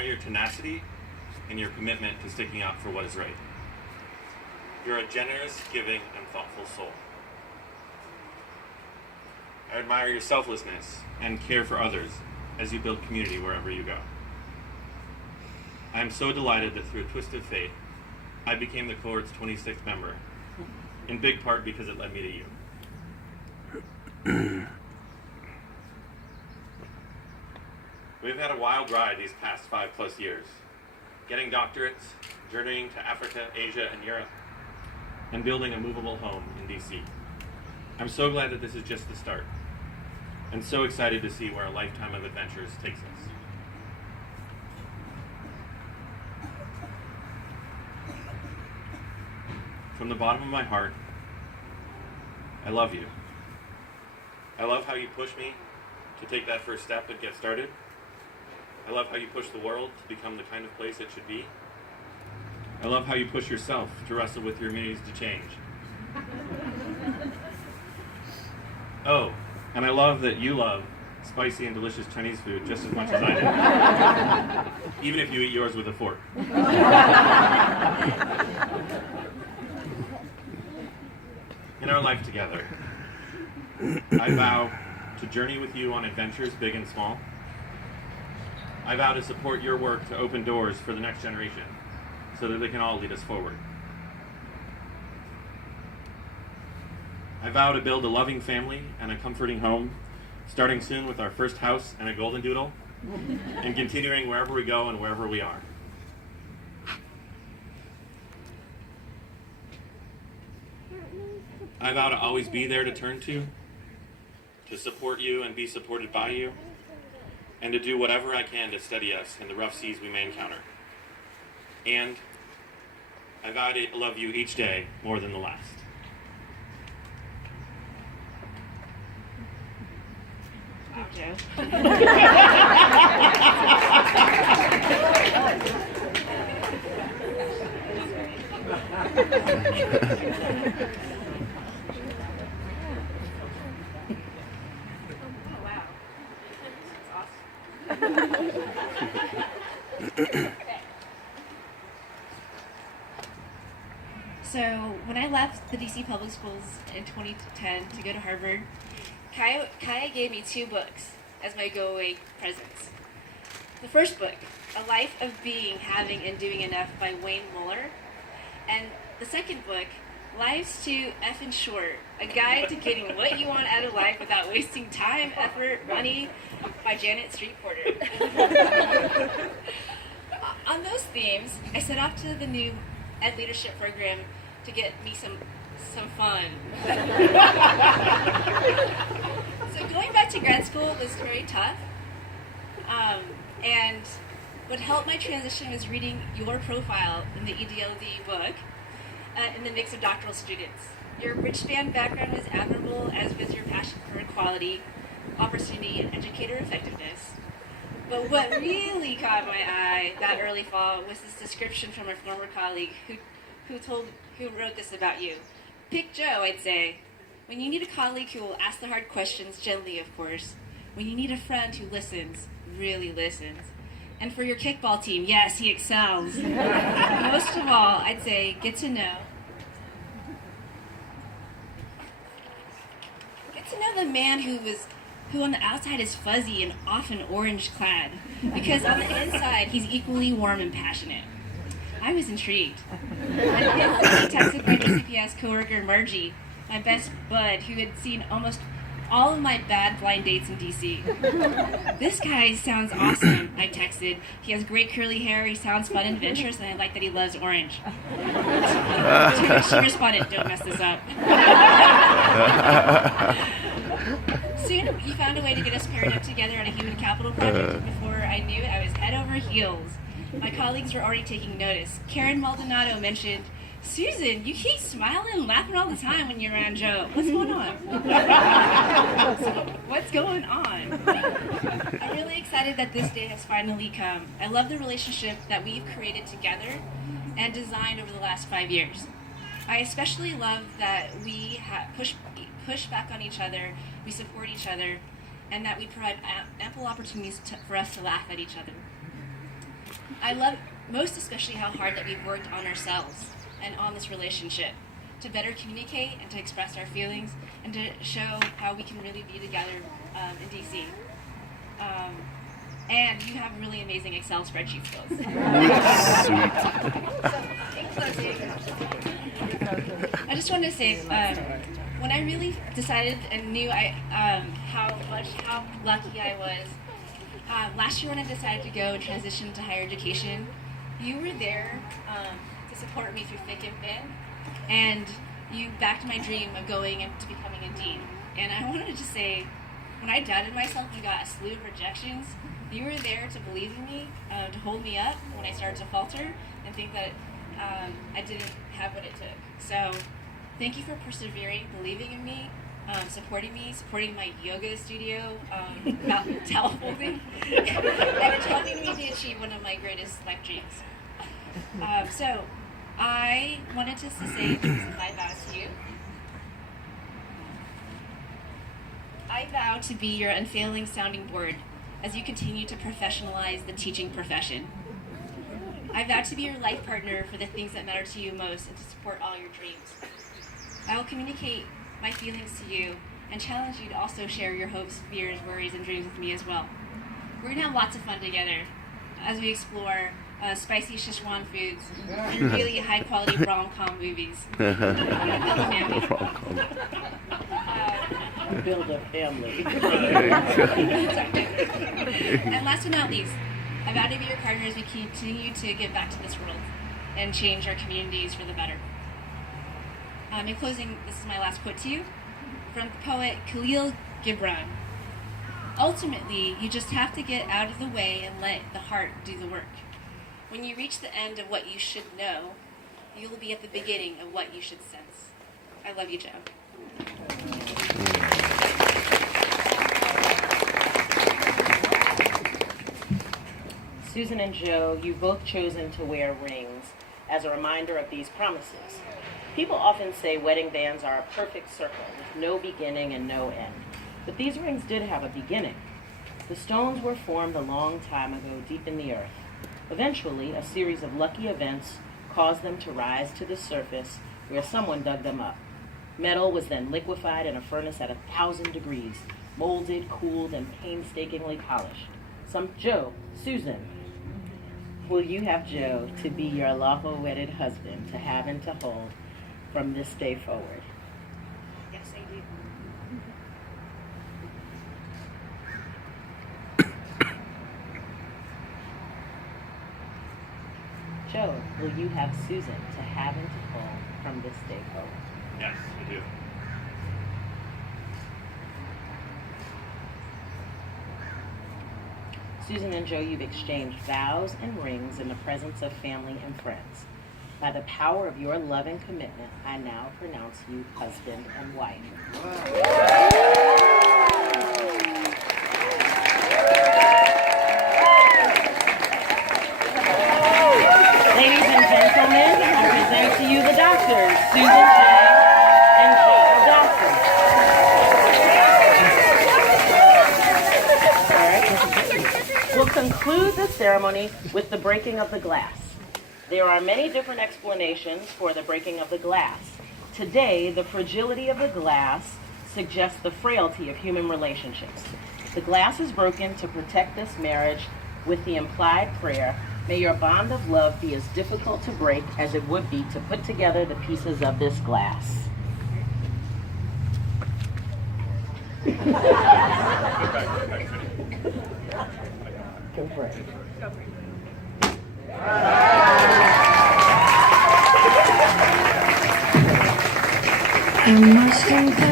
Your tenacity and your commitment to sticking out for what is right. You're a generous, giving, and thoughtful soul. I admire your selflessness and care for others as you build community wherever you go. I am so delighted that through a twist of fate, I became the cohort's 26th member, in big part because it led me to you. We've had a wild ride these past 5+ years, getting doctorates, journeying to Africa, Asia, and Europe, and building a movable home in DC. I'm so glad that this is just the start, and so excited to see where a lifetime of adventures takes us. From the bottom of my heart, I love you. I love how you push me to take that first step and get started. I love how you push the world to become the kind of place it should be. I love how you push yourself to wrestle with your needs to change. Oh, and I love that you love spicy and delicious Chinese food just as much as I do. Even if you eat yours with a fork. In our life together, I vow to journey with you on adventures big and small. I vow to support your work to open doors for the next generation so that they can all lead us forward. I vow to build a loving family and a comforting home, starting soon with our first house and a golden doodle, and continuing wherever we go and wherever we are. I vow to always be there to turn to support you and be supported by you, and to do whatever I can to steady us in the rough seas we may encounter. And I vow to love you each day more than the last. Wow, Joe. So when I left the DC public schools in 2010 to go to Harvard, Kaya gave me 2 books as my go-away presents. The first book, A Life of Being, Having, and Doing Enough by Wayne Muller, and the second book, Life's Too Effin' Short, A Guide to Getting What You Want Out of Life Without Wasting Time, Effort, Money, by Janet Street Porter. On those themes, I set off to the new Ed Leadership program to get me some fun. So going back to grad school was very tough, and what helped my transition was reading your profile in the EDLD book in the mix of doctoral students. Your rich span background was admirable, as was your passion for equality, opportunity, and educator effectiveness. But what really caught my eye that early fall was this description from a former colleague who wrote this about you. Pick Joe, I'd say. When you need a colleague who will ask the hard questions gently, of course. When you need a friend who listens, really listens. And for your kickball team, yes, he excels. Most of all, I'd say, get to know the man who on the outside is fuzzy and often orange clad, because on the inside he's equally warm and passionate. I was intrigued. I texted my DCPS coworker Margie, my best bud, who had seen almost all of my bad blind dates in DC. This guy sounds awesome, I texted. He has great curly hair, he sounds fun and adventurous, and I like that he loves orange. To which she responded, don't mess this up. Soon, you found a way to get us paired up together on a human capital project, and before I knew it, I was head over heels. My colleagues were already taking notice. Karen Maldonado mentioned, Susan, you keep smiling and laughing all the time when you're around Joe. What's going on? What's going on? I'm really excited that this day has finally come. I love the relationship that we've created together and designed over the last 5 years. I especially love that we push back on each other, we support each other, and that we provide ample opportunities for us to laugh at each other. I love most especially how hard that we've worked on ourselves and on this relationship to better communicate and to express our feelings and to show how we can really be together in DC. And you have really amazing Excel spreadsheet skills. So, in closing, I just wanted to say, when I really decided and knew how lucky I was, last year when I decided to go and transition to higher education, you were there to support me through thick and thin, and you backed my dream of going into becoming a dean. And I wanted to say, when I doubted myself and got a slew of rejections, you were there to believe in me, to hold me up when I started to falter and think that I didn't have what it took. So thank you for persevering, believing in me, supporting my yoga studio, about telefolding, and it's helping me to achieve one of my greatest life dreams. So I wanted to say my vows to you. I vow to be your unfailing sounding board as you continue to professionalize the teaching profession. I vow to be your life partner for the things that matter to you most and to support all your dreams. I will communicate my feelings to you and challenge you to also share your hopes, fears, worries, and dreams with me as well. We're going to have lots of fun together as we explore spicy Szechuan foods and really high-quality rom-com movies. Build a family. And last but not least, I vow to be your partner as we continue to give back to this world and change our communities for the better. In closing, this is my last quote to you from the poet Khalil Gibran. Ultimately, you just have to get out of the way and let the heart do the work. When you reach the end of what you should know, you will be at the beginning of what you should sense. I love you, Joe. Susan and Joe, you've both chosen to wear rings as a reminder of these promises. People often say wedding bands are a perfect circle with no beginning and no end. But these rings did have a beginning. The stones were formed a long time ago deep in the earth. Eventually, a series of lucky events caused them to rise to the surface where someone dug them up. Metal was then liquefied in a furnace at 1,000 degrees, molded, cooled, and painstakingly polished. Susan, will you have Joe to be your lawful wedded husband to have and to hold from this day forward? Yes, I do. Joe, will you have Susan to have and to hold from this day forward? Yes, I do. Susan and Joe, you've exchanged vows and rings in the presence of family and friends. By the power of your love and commitment, I now pronounce you husband and wife. Ladies and gentlemen, I present to you the doctors, Susan J. and Joe Dawson. We'll conclude the ceremony with the breaking of the glass. There are many different explanations for the breaking of the glass. Today, the fragility of the glass suggests the frailty of human relationships. The glass is broken to protect this marriage with the implied prayer, may your bond of love be as difficult to break as it would be to put together the pieces of this glass. Go for it. I must confess.